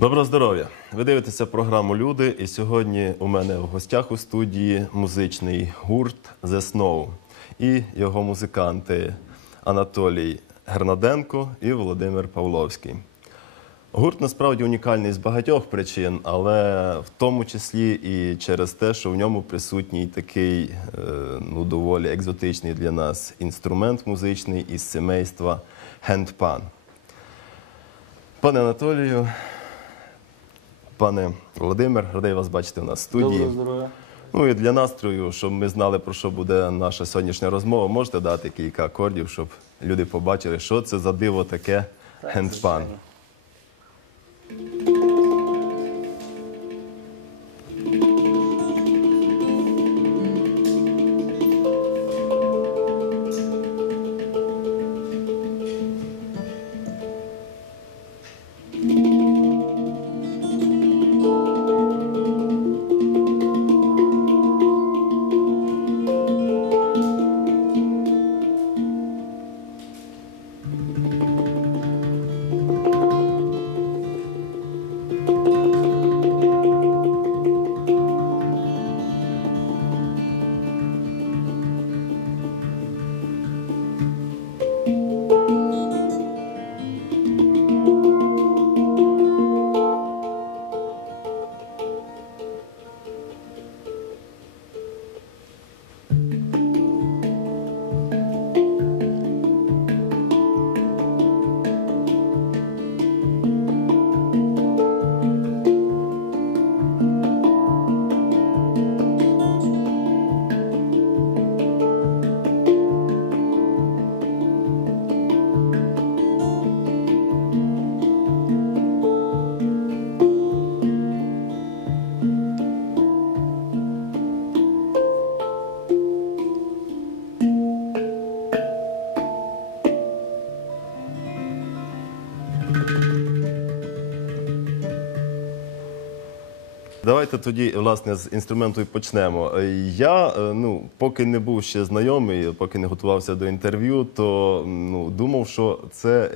Доброго здоров'я! Ви дивитеся програму Люди. І сьогодні у мене в гостях у студії музичний гурт The Snow і його музиканти Анатолій Гернаденко і Володимир Павловський. Гурт насправді унікальний з багатьох причин, але в тому числі і через те, що в ньому присутній такий е, ну, доволі екзотичний для нас інструмент музичний із семейства хендпан. Пане Анатолію, пане Володимир, радий вас бачити у нас в студії. Доброго здоров'я. Ну і для настрою, щоб ми знали, про що буде наша сьогоднішня розмова, можете дати кілька акордів, щоб люди побачили, що це за диво таке Так, Давайте тоді, власне, з інструменту і почнемо. Е, Я, е, ну, поки не був ще знайомий, поки не готувався до інтерв'ю, то ну, думав, що це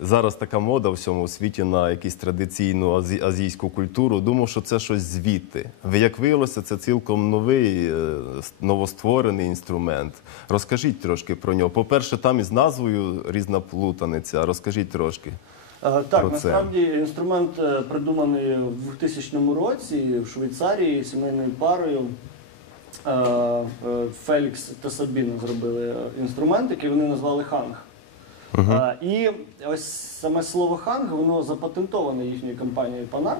зараз така мода в всьому світі на якусь традиційну азі- азійську культуру. Думав, що це щось звідти. Як виявилося, це цілком новий, е, новостворений інструмент. Розкажіть трошки про нього. По-перше, там із назвою різна плутаниця. Розкажіть трошки. Е, про Так, це. насправді інструмент е, придуманий в 2000 році в Швейцарії сімейною парою. Е, Фелікс та Сабіна зробили інструмент, який вони назвали ханг. Е, І ось саме слово ханг, воно запатентоване їхньою компанією Panart,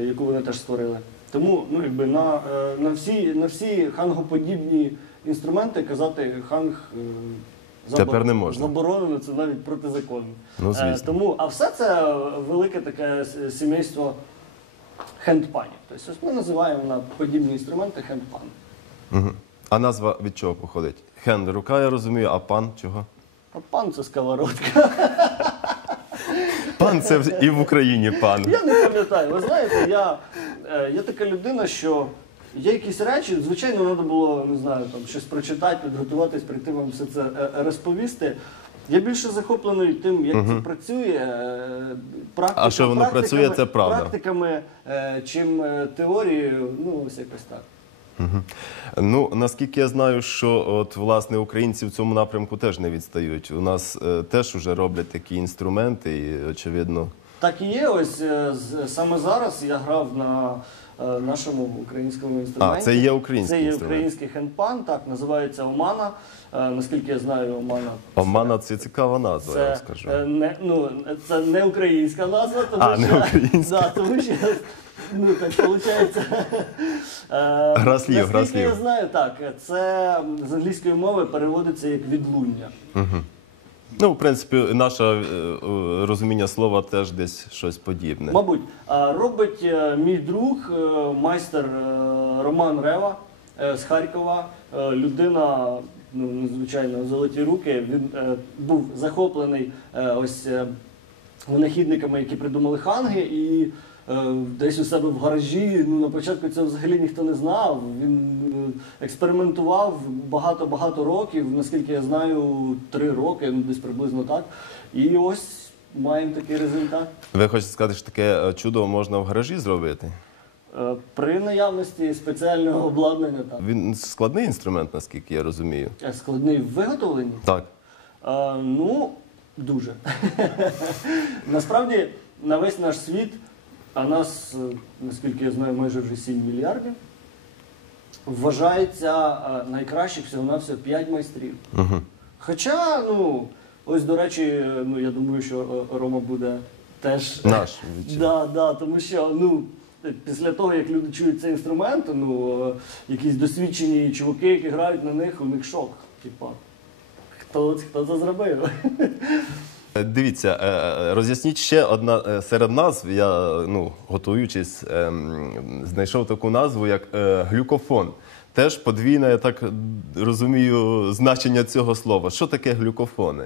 яку вони теж створили. Тому ну, якби на, на, всі, на всі хангоподібні інструменти казати ханг Тепер не можна. заборонено, це навіть протизаконно. Ну, Е, звісно. Тому, а все це велике таке с- сімейство хендпанів. Тобто ось ми називаємо на подібні інструменти хендпан. Угу. А назва від чого походить? Хенд рука, я розумію, а пан чого? А пан це сковородка. Пан це в- і в Україні пан. Я не пам'ятаю. Ви знаєте, я, е, я така людина, що є якісь речі, звичайно, треба було не знаю, там щось прочитати, підготуватись, прийти вам все це е, розповісти. Я більше захоплений тим, як це працює. е, Практика, А що воно працює, це правда. Практиками, е, чим е, теорією, ну ось якось так. Ну наскільки я знаю, що от власне українці в цьому напрямку теж не відстають. У нас е, теж вже роблять такі інструменти, і очевидно. Так і є. Ось е, саме зараз я грав на е, нашому українському інструменті. А, це є український Це є інструмент. український хендпан, так називається Омана. Е, Наскільки я знаю, Омана. Омана це цікава назва, я вам Це, скажу. е, не, ну, це не українська назва, тому А, що, не українська. Да, тому що ну, так виходить. Е, Гра слів, гра наскільки я знаю, так, це з англійської мови переводиться як відлуння. Ну, в принципі, наше е, е, розуміння слова теж десь щось подібне. Мабуть, робить е, мій друг, майстер Роман Рева з Харкова. Людина, ну надзвичайно золоті руки. Він був захоплений ось винахідниками, які придумали ханги, і десь у себе в гаражі. Ну на початку цього взагалі ніхто не знав. Він е, експериментував багато-багато років. Наскільки я знаю, три роки, ну десь приблизно так. І ось маємо такий результат. Ви хочете сказати, що таке е, чудо можна в гаражі зробити? Е, При наявності спеціального обладнання так. Він складний інструмент, наскільки я розумію. Е, Складний в виготовленні? Так. Е, ну, дуже. Насправді, на весь наш світ, а нас, е, наскільки я знаю, майже вже 7 мільярдів, вважається е, найкращих всього-навсього 5 майстрів. Угу. Хоча, ну, ось, до речі, ну, я думаю, що е, Рома буде теж. Наш. Да, да, тому що ну, після того, як люди чують цей інструмент, ну, якісь досвідчені чуваки, які грають на них, у них шок. Типа, хто, хто це зробив? Дивіться, е, е, роз'ясніть ще одна е, серед назв. Я ну, готуючись, ем, знайшов таку назву, як глюкофон. Теж подвійне, я так розумію, значення цього слова. Що таке глюкофони?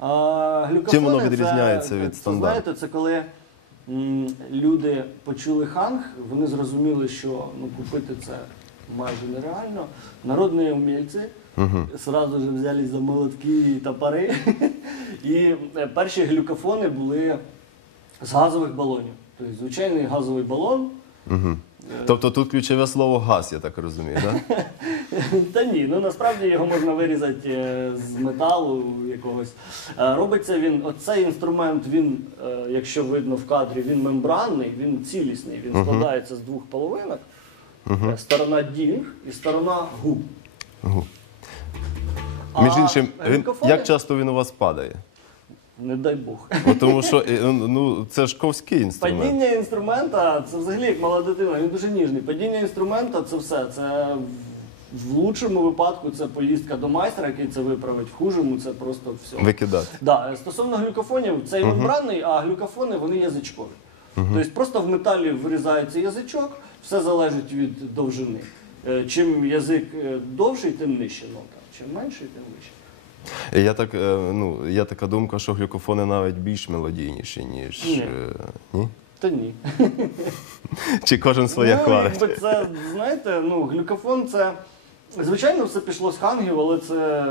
А, глюкофони Чим воно це- відрізняється від це, стандарту? Знаєте, це коли м, люди почули ханг, вони зрозуміли, що ну, купити це майже нереально. Народні умільці Угу. Сразу же взялись за молотки і топори. І е, перші глюкофони були з газових балонів. Тобто звичайний газовий балон. Угу. Тобто тут ключове слово газ, я так розумію, так? Та ні, ну насправді його можна вирізати е, з металу якогось. Робиться він, оцей інструмент, він, якщо видно в кадрі, він мембранний, він цілісний, він складається з двох половинок. Е, Сторона дінг і сторона губ. Угу. А Між іншим, він, глюкофони- як часто він у вас падає? Не дай Бог. Бо Тому що е, ну, це ж ковський інструмент. Падіння інструмента це взагалі як мала дитина, він дуже ніжний. Падіння інструмента це все. Це в- в лучшому випадку це поїздка до майстра, який це виправить. В хужому це просто все. Викидати. Да, е, стосовно глюкофонів, цей мембранний, а глюкофони вони язичкові. Тобто просто в металі вирізається язичок, все залежить від довжини. Е, Чим язик е, довший, тим нижче нота. Чим менший, тим вище. Я так, е, ну, є така думка, що глюкофони навіть більш мелодійніші, ніж. Ні. Ні? Та ні. Чи кожен своє ну, хвалить? якби це, знаєте, ну, глюкофон це. Звичайно, все пішло з хангів, але це.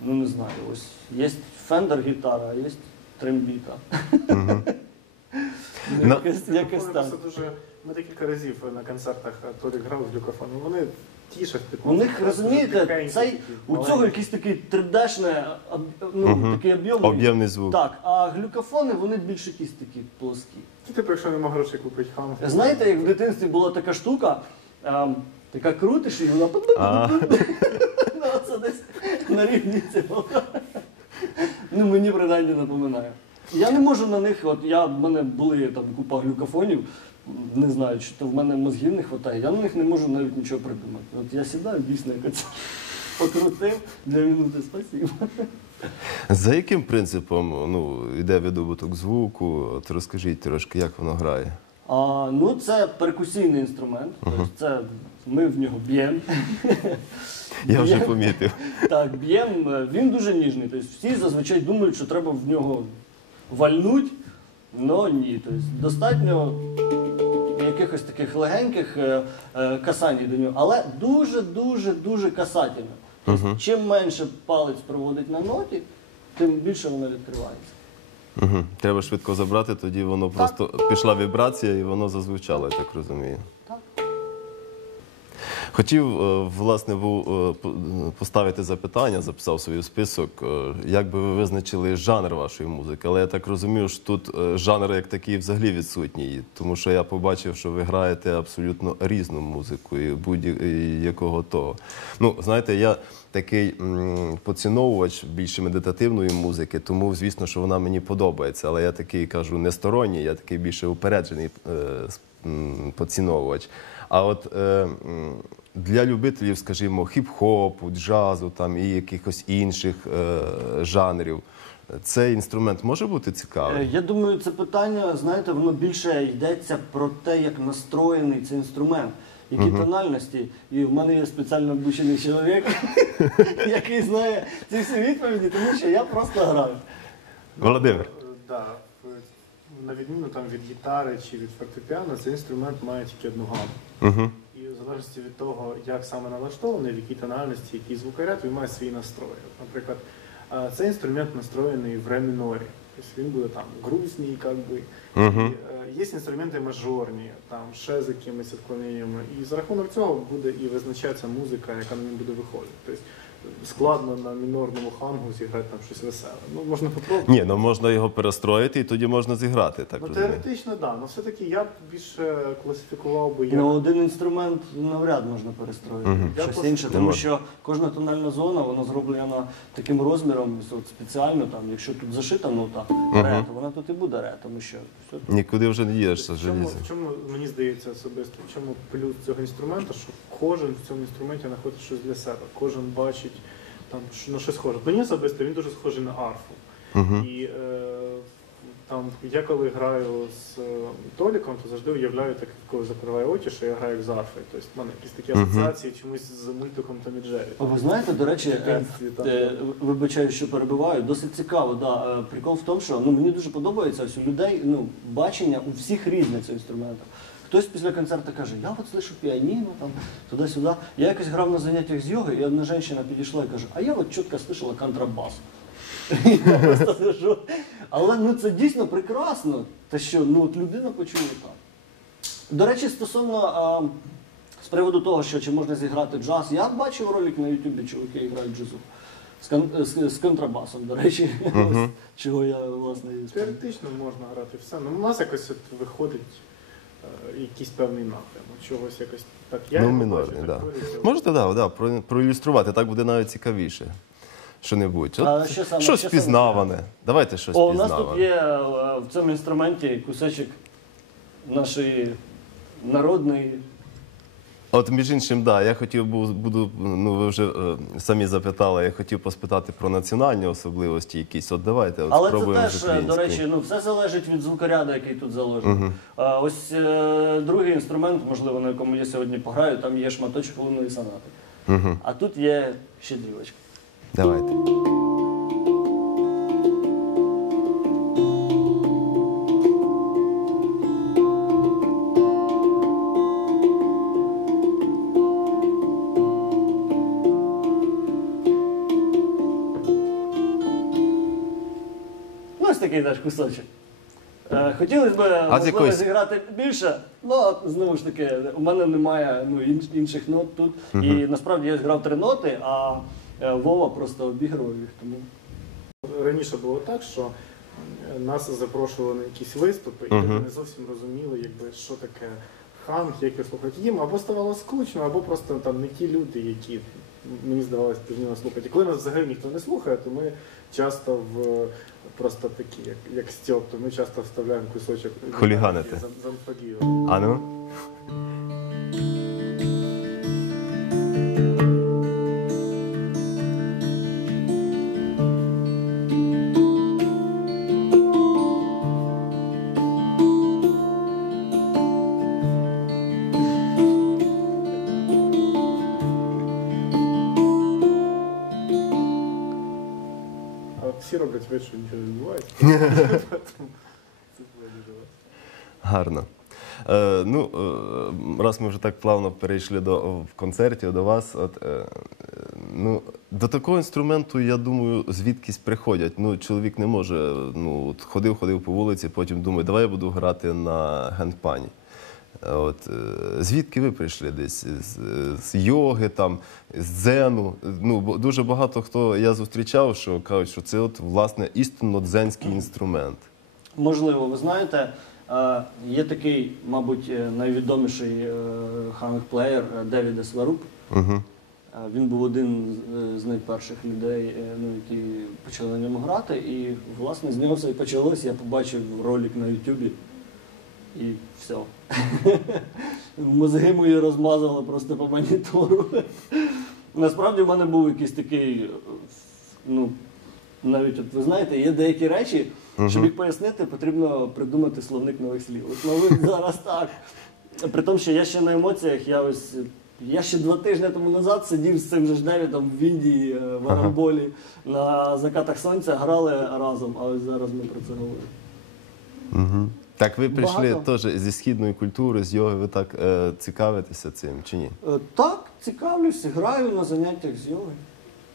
Ну не знаю, ось є фендер гітара, є трембіта. Ну, Якось, так. Ми декілька разів на концертах Толік грав з глюкофоном. Вони тішать У них, розумієте, цей, у цього якийсь такий 3D-шне, ну, Мгм. такий об'ємний. Об'ємний звук. Так, а глюкофони вони більш якісь такі плоскі. Ти типу, якщо нема грошей купити хам. Знаєте, як в дитинстві була така штука, ем, така крутиш, і вона А, Ну, це десь на рівні цього. Ну, мені принаймні напоминає. Я не можу на них, от я, в мене були там купа глюкофонів, не знаю, чи то в мене мозгів не вистачає, я на них не можу навіть нічого придумати. От я сідаю, дійсно, як оце покрутив для минути, спасибо. за яким принципом ну, йде видобуток звуку? От розкажіть трошки, як воно грає. А, ну, це перкусійний інструмент, тобто це ми в нього б'ємо. Я вже помітив. Так, б'єм, е, він дуже ніжний. Тобто всі зазвичай думають, що треба в нього вальнуть, але ні. Тобто достатньо якихось таких легеньких е, е, касань до нього, але дуже-дуже дуже касательно. Угу. чим менше палець проводить на ноті, тим більше воно відкривається. Угу. Треба швидко забрати, тоді воно просто пішла вібрація і воно зазвучало, я так розумію. Так. Хотів, е, власне, був е, поставити запитання, записав собі список, е, як би ви визначили жанр вашої музики. Але я так розумію, що тут е, жанр як такий взагалі відсутній, тому що я побачив, що ви граєте абсолютно різну музику і будь-якого того. Ну, знаєте, я такий поціновувач більше медитативної музики, тому звісно, що вона мені подобається. Але я такий кажу не сторонній, я такий більше упереджений е, поціновувач. А от е, для любителів, скажімо, хіп-хопу, джазу там і якихось інших е, жанрів, цей інструмент може бути Е, цікавий. Я думаю, це питання, знаєте, воно більше йдеться про те, як настроєний цей інструмент, які тональності. І в мене є спеціально обучений чоловік, який знає ці всі відповіді, тому що я просто граю. Володимир. Е, Да. в- На відміну там від гітари чи від фортепіано, цей інструмент має тільки одну гаму. Угу. І в залежності від того, як саме налаштований, в якій тональності, який звукоряд, він має свій настрой. От, Наприклад, Цей інструмент настроєний в ре мінорі. Тобто він буде там грузній, как би. Е, Є інструменти мажорні, там ще з якимись відклоненнями. І за рахунок цього буде і визначатися музика, яка на ньому буде виходити. Тобто складно на мінорному хангу зіграти там щось веселе. Ну, можна попробувати. Ні, ну можна його перестроїти і тоді можна зіграти. Так Ну, розумію. теоретично, так. Да. Ну все-таки я б більше класифікував би як. Ну, один інструмент навряд можна перестроїти. Мгм. Я Щось просто- інше, тому можна. що кожна тональна зона вона зроблена таким розміром, от спеціально там, якщо тут зашита нота ре, то вона тут і буде ре, тому що все Нікуди вже не їдеш з В чому, в чому мені здається особисто, в чому плюс цього інструменту, що кожен в цьому інструменті знаходить щось для себе. Кожен бачить там на щось схоже. Мені особисто він дуже схожий на арфу. Угу. І е, там я коли граю з е, Толіком, то завжди уявляю так, коли закриваю очі, що я граю як з арфою. Тобто в мене якісь такі асоціації чомусь з мультиком Том і Джері. А ви знаєте, до речі, В е, е, вибачаю, що перебиваю, досить цікаво. Да. Е, Прикол в тому, що ну, мені дуже подобається ось у людей ну, бачення у всіх різне цього інструменту. Хтось після концерту каже, я от слышу піаніно, там, туди-сюди. Я якось грав на заняттях з йоги, і одна жінка підійшла і каже, а я от чітко слышала контрабас. Я просто сижу. Але ну, це дійсно прекрасно, те, що ну, от людина почула так. До речі, стосовно а, з приводу того, що чи можна зіграти джаз, я бачив ролик на Ютубі, чуваки грають джазу. З, кон- з, з контрабасом, до речі, Мгм. чого я власне і сподіваюся. Теоретично можна грати все. Ну, у нас якось от виходить е, якийсь певний напрямок. Чогось якось так я Ну, його мінорний, бачу, да. так вирішив. Можете да, да, про, проілюструвати, так буде навіть цікавіше. Що-небудь. От, що саме- щось що саме. Давайте щось О, у нас тут є е, в цьому інструменті кусочок нашої народної. От між іншим, да, я хотів буду, ну ви вже е, самі запитали, я хотів поспитати про національні особливості якісь. От давайте от Але це теж, е, до речі, ну все залежить від звукоряду, який тут заложений. Мгм. А, ось е, другий інструмент, можливо, на якому я сьогодні пограю, там є шматочок лунної сонати. Мгм. А тут є щедрівочка. Давайте. Ну, ось такий наш кусочок. Е, Хотілося б можливо, якоїсь- зіграти більше, ну от, знову ж таки, у мене немає ну, інш- інших нот тут. І насправді я зіграв три ноти, а Вова просто обігрував їх. Тому Раніше було так, що е, нас запрошували на якісь виступи, і ми не зовсім розуміли, якби, що таке ханг, як його слухати їм, або ставало скучно, або просто там не ті люди, які мені здавалося повинні слухати. І коли нас взагалі ніхто не слухає, то ми часто в просто такі, як, як Стьоп, то ми часто вставляємо кусочок Хуліганите. з. А ну? Вид, що нічого не важко. Гарно. Е, ну, е, раз ми вже так плавно перейшли до в концерті до вас. От, е, е, ну, до такого інструменту, я думаю, звідкись приходять. Ну, чоловік не може. Ну, от ходив, ходив по вулиці, потім думає, давай я буду грати на гендпані. Е, От, е, звідки ви прийшли десь? З, з йоги, там, з дзену. Ну, бо дуже багато хто я зустрічав, що кажуть, що це от, власне істинно дзенський інструмент. Можливо, ви знаєте, е, є такий, мабуть, найвідоміший ханг-плеєр е, Девід Сваруп. Угу. Він був один з- найперших людей, ну, які почали на ньому грати. І, власне, з нього все і почалось. Я побачив ролик на Ютубі. І все. Мозги мої розмазали просто по монітору. Насправді в мене був якийсь такий, ну, навіть от ви знаєте, є деякі речі, щоб їх пояснити, потрібно придумати словник нових слів. От словник зараз так. При тому, що я ще на емоціях, я ось. Я ще два тижні тому назад сидів з цим же ж Девідом в Індії, е, в Арамболі, на закатах сонця, грали разом, а ось зараз ми про це говоримо. Угу. Так ви прийшли Багато. теж зі східної культури, з йоги, ви так е, цікавитеся цим чи ні? Е, Так, цікавлюсь, граю на заняттях з йоги.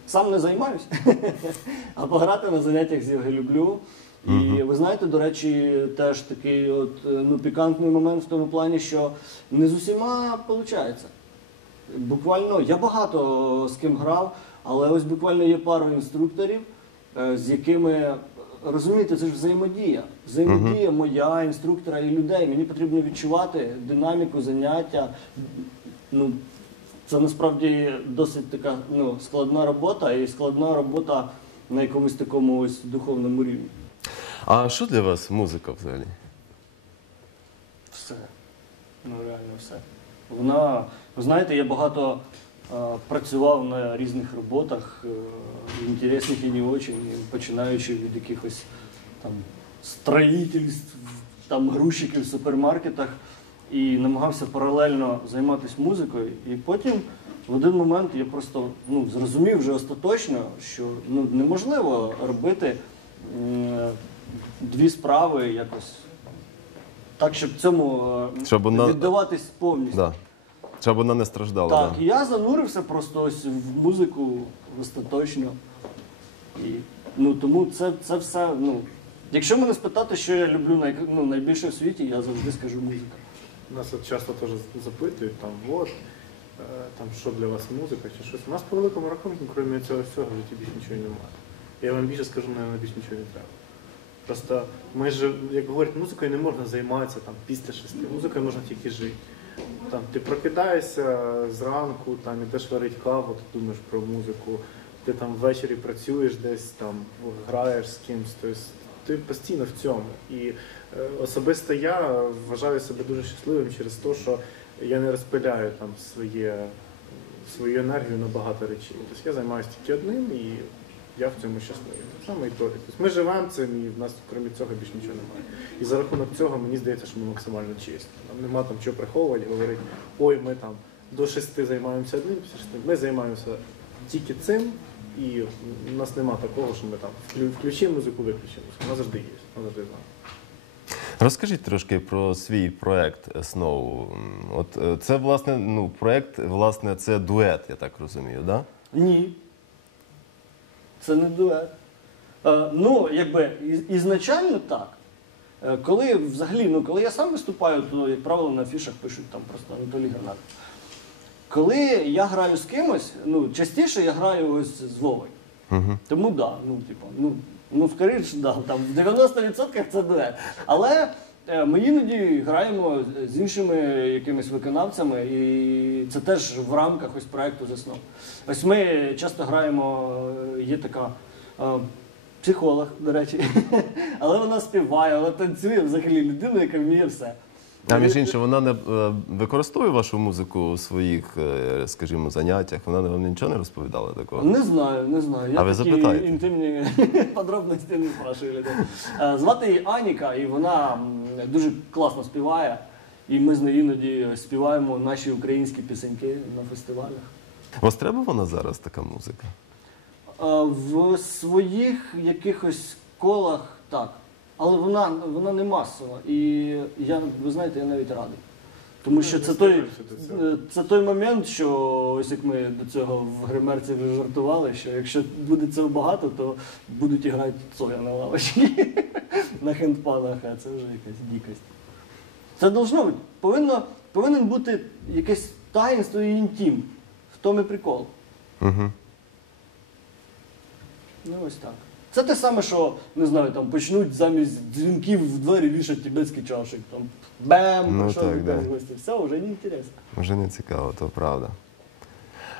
Сам не займаюся, а пограти на заняттях з йоги люблю. І ви знаєте, до речі, теж такий от е, ну, пікантний момент в тому плані, що не з усіма виходить. Буквально я багато з ким грав, але ось буквально є пару інструкторів, е, з якими розумієте, це ж взаємодія. Взаємодія моя, інструктора і людей. Мені потрібно відчувати динаміку заняття. Ну, це насправді досить така ну, складна робота і складна робота на якомусь такому ось духовному рівні. А що для вас музика взагалі? Все. Ну реально все. Вона, ви знаєте, я багато працював на різних роботах, е, інтересних і не і починаючи від якихось там строїтельств, там грузчиків в супермаркетах, і намагався паралельно займатися музикою. І потім в один момент я просто ну, зрозумів вже остаточно, що ну, неможливо робити дві справи якось. Так, щоб цьому е, Щоб вона- віддаватись повністю. Да. Щоб вона не страждала. Так, да. і я занурився просто ось в музику остаточно. І, ну, тому це, це все. Ну, якщо мене спитати, що я люблю най, ну, найбільше в світі, я завжди скажу музика. Нас от часто теж запитують, там, от, е, там, що для вас музика чи щось. У нас по великому рахунку, крім цього всього, в житті більше нічого немає. Я вам більше скажу, мабуть, більше нічого не треба. Просто ми ж, як говорять, музикою не можна займатися там, після шести. Музикою можна тільки жити. Там, ти прокидаєшся зранку, там, ідеш варити каву, ти думаєш про музику, ти там ввечері працюєш десь, там, граєш з кимось. Тобто, ти постійно в цьому. І е, особисто я вважаю себе дуже щасливим через те, що я не розпиляю там своє, свою енергію на багато речей. Тобто я займаюся тільки одним і я в цьому щасливий. Так само і то. Ми живемо цим і в нас крім цього більше нічого немає. І за рахунок цього мені здається, що ми максимально чесні. Нам нема там чого приховувати, говорити, ой, ми там до шести займаємося одним. Ми займаємося тільки цим, і у нас нема такого, що ми там включимо музику, виключимо музику. Вона завжди є, вона завжди знає. Розкажіть трошки про свій проект Snow. От е, це власне ну, проект, власне, це дует, я так розумію, да? Ні. Це не дует. Е, ну, якби ізначально так. Е, коли взагалі, ну коли я сам виступаю, то, як правило, на афішах пишуть там просто Анатолій Гранат. Коли я граю з кимось, ну, частіше я граю ось з Вовою. Угу. Тому так, да, ну, типу, ну, ну скоріше, да, там, в 90% це дует. Але ми іноді граємо з іншими якимись виконавцями, і це теж в рамках ось проекту заснов. Ось ми часто граємо, е, є така. е, Психолог, до речі, але вона співає, вона танцює взагалі людина, яка вміє все. А між іншим, вона не е, використовує вашу музику у своїх, е, скажімо, заняттях. Вона вам нічого не розповідала такого. Не знаю, не знаю. Я А ви такі запитаєте? інтимні подробності не спрашую людей. Е, Звати її Аніка, і вона м, дуже класно співає. І ми з нею іноді співаємо наші українські пісеньки на фестивалях. Востребована зараз така музика? Е, В своїх якихось колах так. Але вона, вона не масова. І я, ви знаєте, я навіть радий. Тому що Ну, це той, е, це той момент, що ось як ми до цього в гримерці вже жартували, що якщо буде цього багато, то будуть грати Цоя на лавочці на хендпанах, а це вже якась дикость. Це должно бути. Повинно, повинен бути якесь таїнство і інтім. В тому і прикол. Угу. Ну ось так. Це те саме, що не знаю, там почнуть замість дзвінків в двері вішати тибетський чашик. Там бем, Ну, так, да. гості. Все, вже не інтересно. Вже не цікаво, то правда.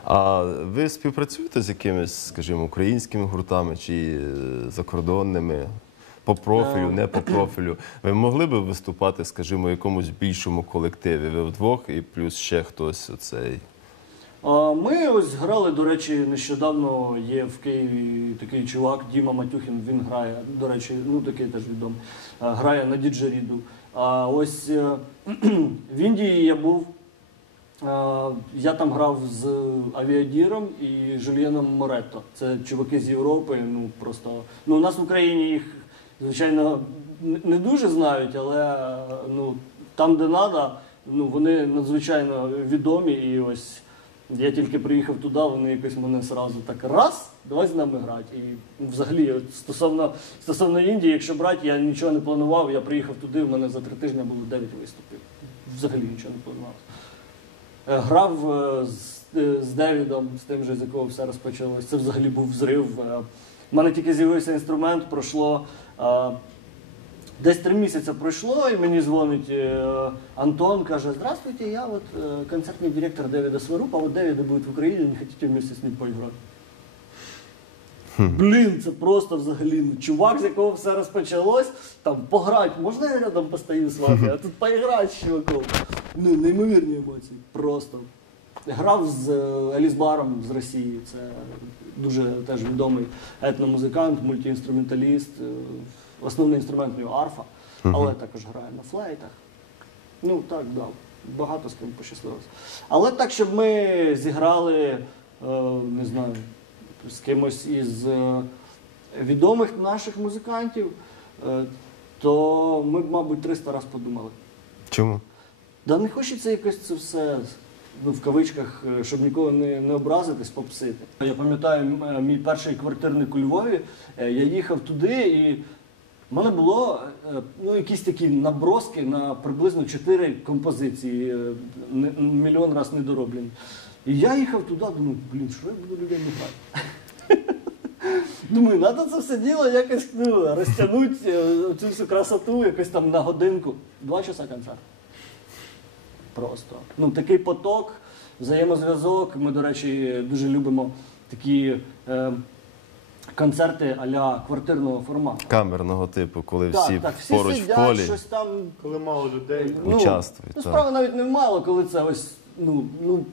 А ви співпрацюєте з якимись, скажімо, українськими гуртами чи е, закордонними? По профілю, Е. не по профілю. Ви могли б виступати, скажімо, в якомусь більшому колективі? Ви вдвох і плюс ще хтось оцей. Ми ось грали, до речі, нещодавно є в Києві такий чувак, Діма Матюхін, він грає, до речі, ну такий теж відомий, грає на діджеріду. А ось е, в Індії я був. Я там грав з Авіадіром і Жульєном Моретто. Це чуваки з Європи. Ну просто ну у нас в Україні їх, звичайно, не дуже знають, але ну там, де треба, ну вони надзвичайно відомі і ось. Я тільки приїхав туди, вони якось мене сразу так раз, давай з нами грати. І взагалі, стосовно, стосовно Індії, якщо брати, я нічого не планував, я приїхав туди, в мене за три тижні було 9 виступів. Взагалі нічого не планував. Е, Грав е, з, е, з Девідом, з тим же, з якого все розпочалось. Це взагалі був взрив. У мене тільки з'явився інструмент, пройшло. е, Десь три місяці пройшло, і мені дзвонить е, Антон, каже: Здравствуйте, я вот э, концертный директор Дэвида Сварупа, вот Дэвида будет в Україні, не хотите вместе з ним поіграти? Блін, це просто взагалі ну, чувак, з якого все розпочалось, там пограти, можна я рядом постою з вами, а тут поіграти з чуваком. Ну, неймовірні емоції. Просто. Грав з е, Елісбаром з Росії. Це дуже теж відомий етномузикант, мультиінструменталіст. Е, Основний інструмент у нього арфа, але також грає на флейтах. Ну так, да. Багато з ким пощасливилося. Але так, щоб ми зіграли, е, не знаю, з кимось із е, відомих наших музикантів, е, то ми б, мабуть, 300 разів подумали. Чому? Да не хочеться якось це все, ну, в кавичках, щоб нікого не, не образитись, попсити. Я пам'ятаю мій перший квартирник у Львові, я їхав туди і в мене було е, ну, якісь такі наброски на приблизно 4 композиції, е, мільйон раз недороблені. І я їхав туди, думаю, блін, що я буду людей не грати? Думаю, треба це все діло якось ну, розтягнути е, цю всю красоту якось там на годинку. Два часа концерт. Просто. Ну, такий поток, взаємозв'язок. Ми, до речі, дуже любимо такі е, концерти а-ля квартирного формату. Камерного типу, коли всі, так, так, всі поруч сидять, в колі. щось там. Коли мало людей. Участвують, Ну, так. справа навіть не мало, коли це ось, ну, ну,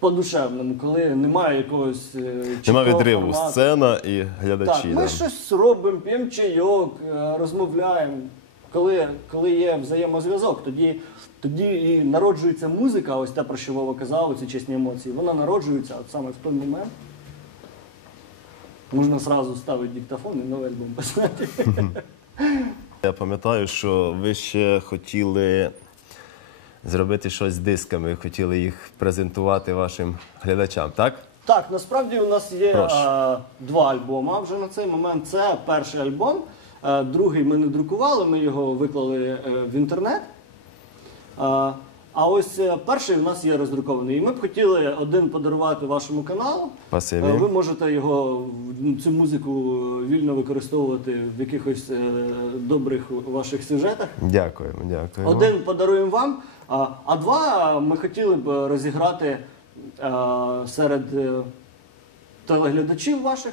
по-душевному, коли немає якогось. е, Нема відриву. формату. Сцена і глядачі. Так, ми да. щось робимо, п'ємо чайок, е, розмовляємо. Коли, коли є взаємозв'язок, тоді, тоді і народжується музика, ось те, про що Вова казав, ці чесні емоції. Вона народжується от саме в той момент. Можна зразу ставити диктофон і новий альбом писати. Я пам'ятаю, що ви ще хотіли зробити щось з дисками, хотіли їх презентувати вашим глядачам, так? Так, насправді у нас є е, два альбоми вже на цей момент. Це перший альбом. Е, другий ми не друкували, ми його виклали е, в інтернет. Е, а ось е, перший у нас є роздрукований. І ми б хотіли один подарувати вашому каналу. Спасибі. Е, Ви можете його в- цю музику вільно використовувати в якихось е, добрих ваших сюжетах. Дякуємо, дякуємо. Один подаруємо вам, а, а два ми хотіли б розіграти е, серед е, телеглядачів ваших,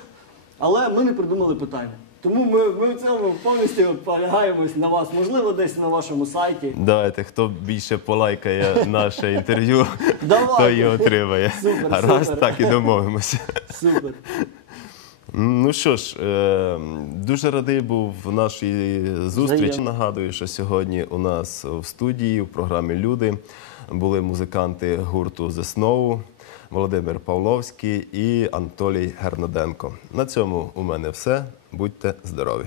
але ми не придумали питання. Тому ми, ми в цьому повністю полягаємось на вас, можливо, десь на вашому сайті. Давайте, хто більше полайкає наше інтерв'ю, Давайте. той і отримає. Супер, Гаразд, супер. так і домовимося. Супер. Ну що ж, е, дуже радий був в нашій зустрічі. Взаємно. Нагадую, що сьогодні у нас в студії в програмі Люди були музиканти гурту The Snow, Володимир Павловський і Анатолій Гернаденко. На цьому у мене все. Будьте здорові!